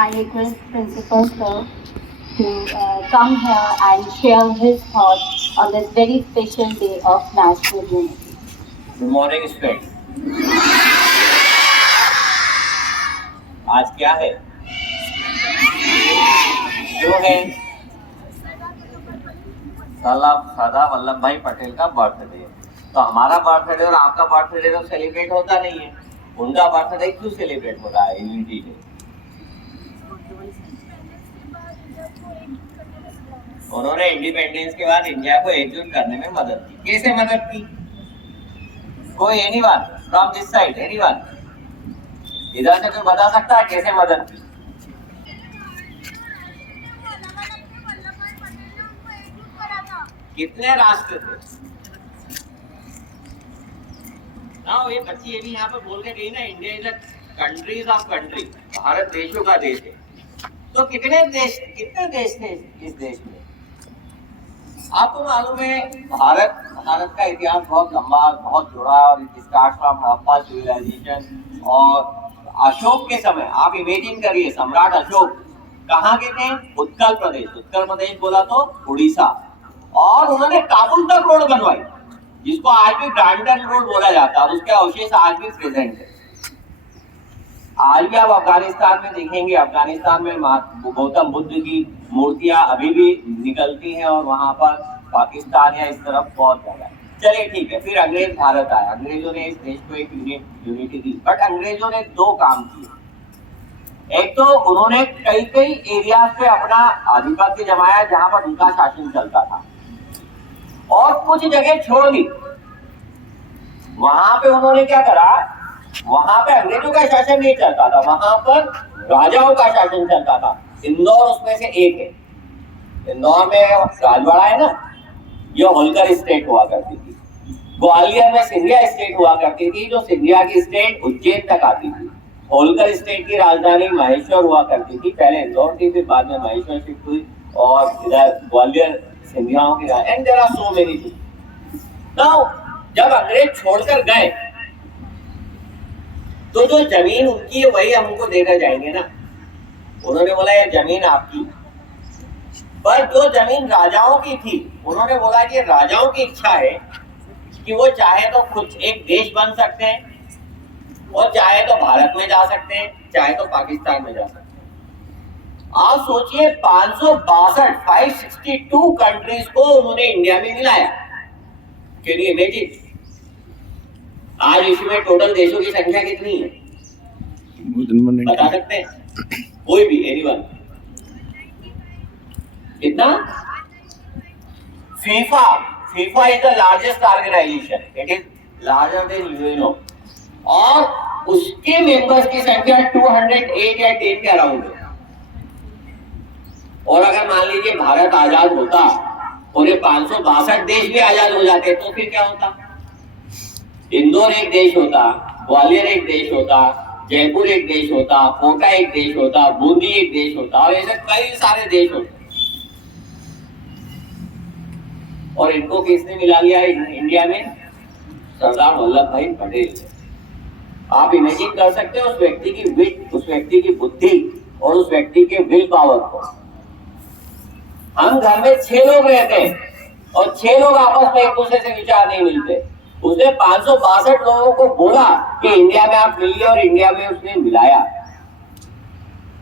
I request Principal Sir to come here and share his thoughts on this very special day of national unity. Good morning student. आज क्या है? जो है सरदार वल्लभ भाई पटेल का birthday. तो हमारा बर्थडे और आपका बर्थडे तो सेलिब्रेट होता नहीं है, उनका बर्थडे क्यों सेलिब्रेट होता है यूनिटी डे? उन्होंने इंडिपेंडेंस के बाद इंडिया को एकजुट करने में मदद की। कैसे मदद की? कोई anyone from this side, anyone इधर से कोई बता सकता है कैसे मदद की? कितने राष्ट्र थे? ना ये बच्ची ये भी यहाँ पर बोल के गई ना, India is the countries of country, Bharat देशों का देश है। तो कितने देश थे इस देश में? आपको मालूम है भारत का इतिहास बहुत लंबा, बहुत जुड़ा, और स्टार्ट फ्रॉम हड़प्पा सिविलाइजेशन। और अशोक के समय आप इमेजिन करिए, सम्राट अशोक कहाँ के थे? उत्कल प्रदेश बोला तो उड़ीसा। और उन्होंने काबुल तक रोड बनवाई, जिसको आज भी ब्रांडन रोड बोला जाता है, और उसके अवशेष आज भी प्रेजेंट है। आज भी आप अफगानिस्तान में देखेंगे, अफगानिस्तान में गौतम बुद्ध की मूर्तियां अभी भी निकलती हैं, और वहां पर पाकिस्तान या इस तरफ बहुत ज्यादा। चलिए ठीक है, फिर अंग्रेज भारत आया। अंग्रेजों ने इस देश को एक यूनिटी दी, बट अंग्रेजों ने दो काम किए। एक तो उन्होंने कई एरियाज पे अपना आधिपत्य जमाया जहां पर उनका शासन चलता था, और कुछ जगह छोड़ दी। वहां पे उन्होंने क्या करा? वहां पे अंग्रेजों का शासन नहीं चलता था, वहां पर राजाओं का शासन चलता था। इंदौर उसमें से एक है। इंदौर में राजवाड़ा है ना, ये होलकर स्टेट हुआ करती थी। ग्वालियर में सिंधिया स्टेट हुआ करती थी, जो सिंधिया की स्टेट उज्जैन तक आती थी। होलकर स्टेट की राजधानी महेश्वर हुआ करती थी। पहले इंदौर थी, फिर बाद में महेश्वर शिफ्ट हुई, और इधर ग्वालियर सिंधियाओं की। And there are so many things. Now जब अंग्रेज छोड़कर गए, तो जो जमीन उनकी है वही हम उनको देकर जाएंगे ना। उन्होंने बोला ये जमीन आपकी, पर जो जमीन राजाओं की थी, उन्होंने बोला कि राजाओं की इच्छा है कि वो चाहे तो खुद एक देश बन सकते हैं, और चाहे तो भारत में जा सकते हैं, चाहे तो पाकिस्तान में जा सकते हैं। आप सोचिए 562 कंट्रीज को उन्होंने इंडिया में मिलाया। Can you imagine? आज विश्व में टोटल देशों की संख्या कितनी है? बता सकते हैं? कोई भी, एनीवन? कितना? FIFA is the largest organisation, it is larger than UNO, और उसके मेंबर्स की संख्या 208 या 10 के अराउंड है। और अगर मान लीजिए भारत आजाद होता और ये 562 देश भी आजाद हो जाते, तो फिर क्या होता? इंदौर एक देश होता, ग्वालियर एक देश होता, जयपुर एक देश होता, कोटा एक देश होता, बूंदी एक देश होता, और ऐसे कई सारे देश होते। और इनको किसने मिला लिया इंडिया में? सरदार वल्लभ भाई पटेल। आप इमेजिन कर सकते हो उस व्यक्ति की विट, उस व्यक्ति की बुद्धि, और उस व्यक्ति के विल पावर को। हम घर में 6 लोग रहते हैं, और 6 लोग आपस में एक दूसरे से विचार नहीं मिलते। उसने 562 लोगों को बोला कि इंडिया में आप मिलिए, और इंडिया में उसने मिलाया।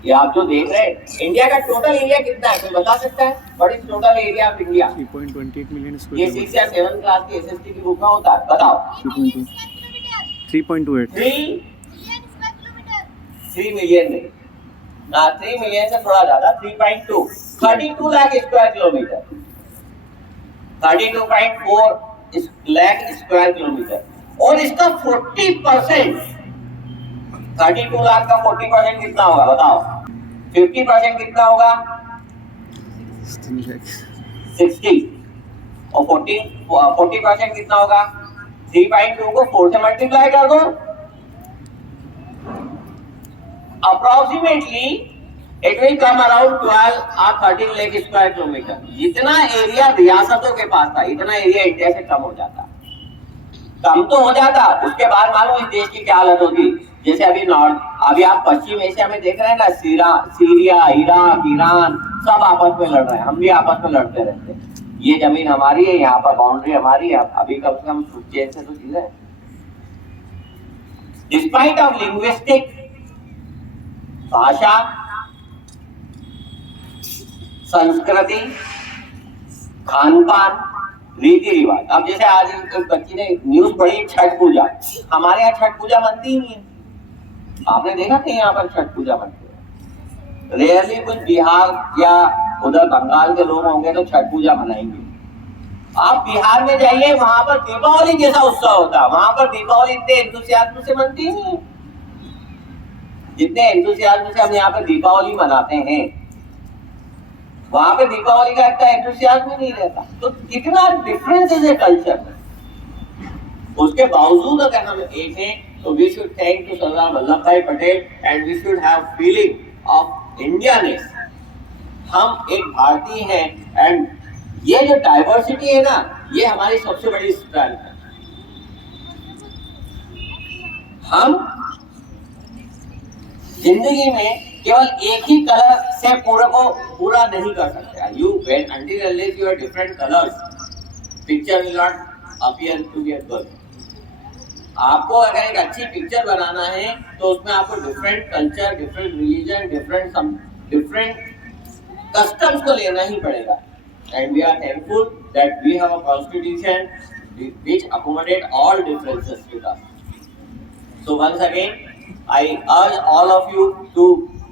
ये आप जो देख रहे हैं, इंडिया का टोटल एरिया कितना है, कोई बता सकता है? What is total area of India? 3.28 million square. ये 6 या 7 क्लास की एसएसटी की बुक में होता है, बताओ। 3.28 3 मिलियन नहीं ना, 3 मिलियन से थोड़ा ज्यादा, 32 lakh square kilometre, 32.4 lakh square kilometre. और इसका 40%, 32 लाख का 40% कितना होगा बताओ? 50% कितना होगा? 60। और 40% कितना होगा? 3.2 को 4 से मल्टीप्लाई कर दो, approximately it will come around 12 or 13 lakh square kilometre. जितना एरिया रियासतों के पास था, इतना एरिया इंडिया से कम हो जाता। कम तो हो जाता, उसके बाद मालूम इस देश की क्या हालत होती? जैसे अभी आप पश्चिम एशिया में देख रहे हैं ना, सीरिया, इराक, ईरान सब आपस में लड़ रहे हैं, हम भी आपस में लड़ते रहते हैं। ये जमीन हमारी है, यहाँ पर बाउंड्री हमारी है, अभी कम से कम चैन से तो जी रहे हैं। डिस्पाइट ऑफ लिंग्विस्टिक, भाषा, संस्कृति, खान पान, रीति रिवाज। अब जैसे आज एक बच्ची ने न्यूज पढ़ी छठ पूजा, हमारे यहाँ छठ पूजा बनती ही नहीं है। आपने देखा कहीं यहाँ पर छठ पूजा बनती है? रेयरली कुछ बिहार या उधर बंगाल के लोग होंगे तो छठ पूजा मनाएंगे। आप बिहार में जाइए, वहां पर दीपावली जैसा उत्सव होता है। वहां पर दीपावली इतने एंथुसियाज्म से मनती ही नहीं, जितने एंथुसियाज्म से हम यहाँ पर दीपावली मनाते हैं, वहां पे दीपावली का इतना एंथुसियाज्म नहीं रहता। तो कितना डिफरेंस है कल्चर में। उसके बावजूद अगर हम एक हैं तो we should thank to Sardar Vallabh bhai Patel and we should have feeling of Indianness. हम एक भारतीय हैं एंड ये जो डाइवर्सिटी है ना, ये हमारी सबसे बड़ी स्ट्रेंथ है। हम जिंदगी में केवल एक ही कलर से पूरा नहीं कर सकते। You when until unless you have different colors, picture will not appear to be a good. आपको अगर एक अच्छी पिक्चर बनाना है तो उसमें आपको different culture, different religion, different customs को लेना ही पड़ेगा। And we are thankful that we have a constitution which accommodate all differences with us. So once again, I urge all of you to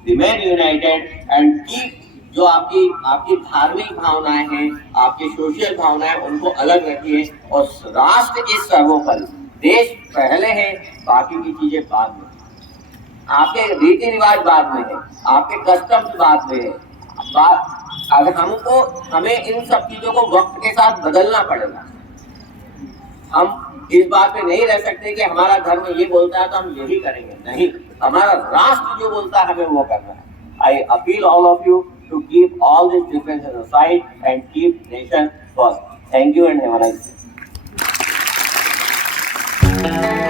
remain united and keep जो आपकी धार्मिक भावनाएं हैं, आपकी social भावनाएं, उनको अलग रखिए और राष्ट्र इस सर्वोपरि, देश पहले है, बाकी की चीजें बाद में। आपके रीति रिवाज बाद में है, आपके कस्टम्स बाद में है। अगर हमें इन सब चीजों को वक्त के साथ बदलना पड़ेगा। हम इस बात पे नहीं रह सकते कि हमारा धर्म ये बोलता है तो हम यही करेंगे, नहीं, हमारा राष्ट्र जो बोलता है हमें वो करना है। I appeal all of you to keep all these differences aside and keep nation first. Thank you and have a nice day.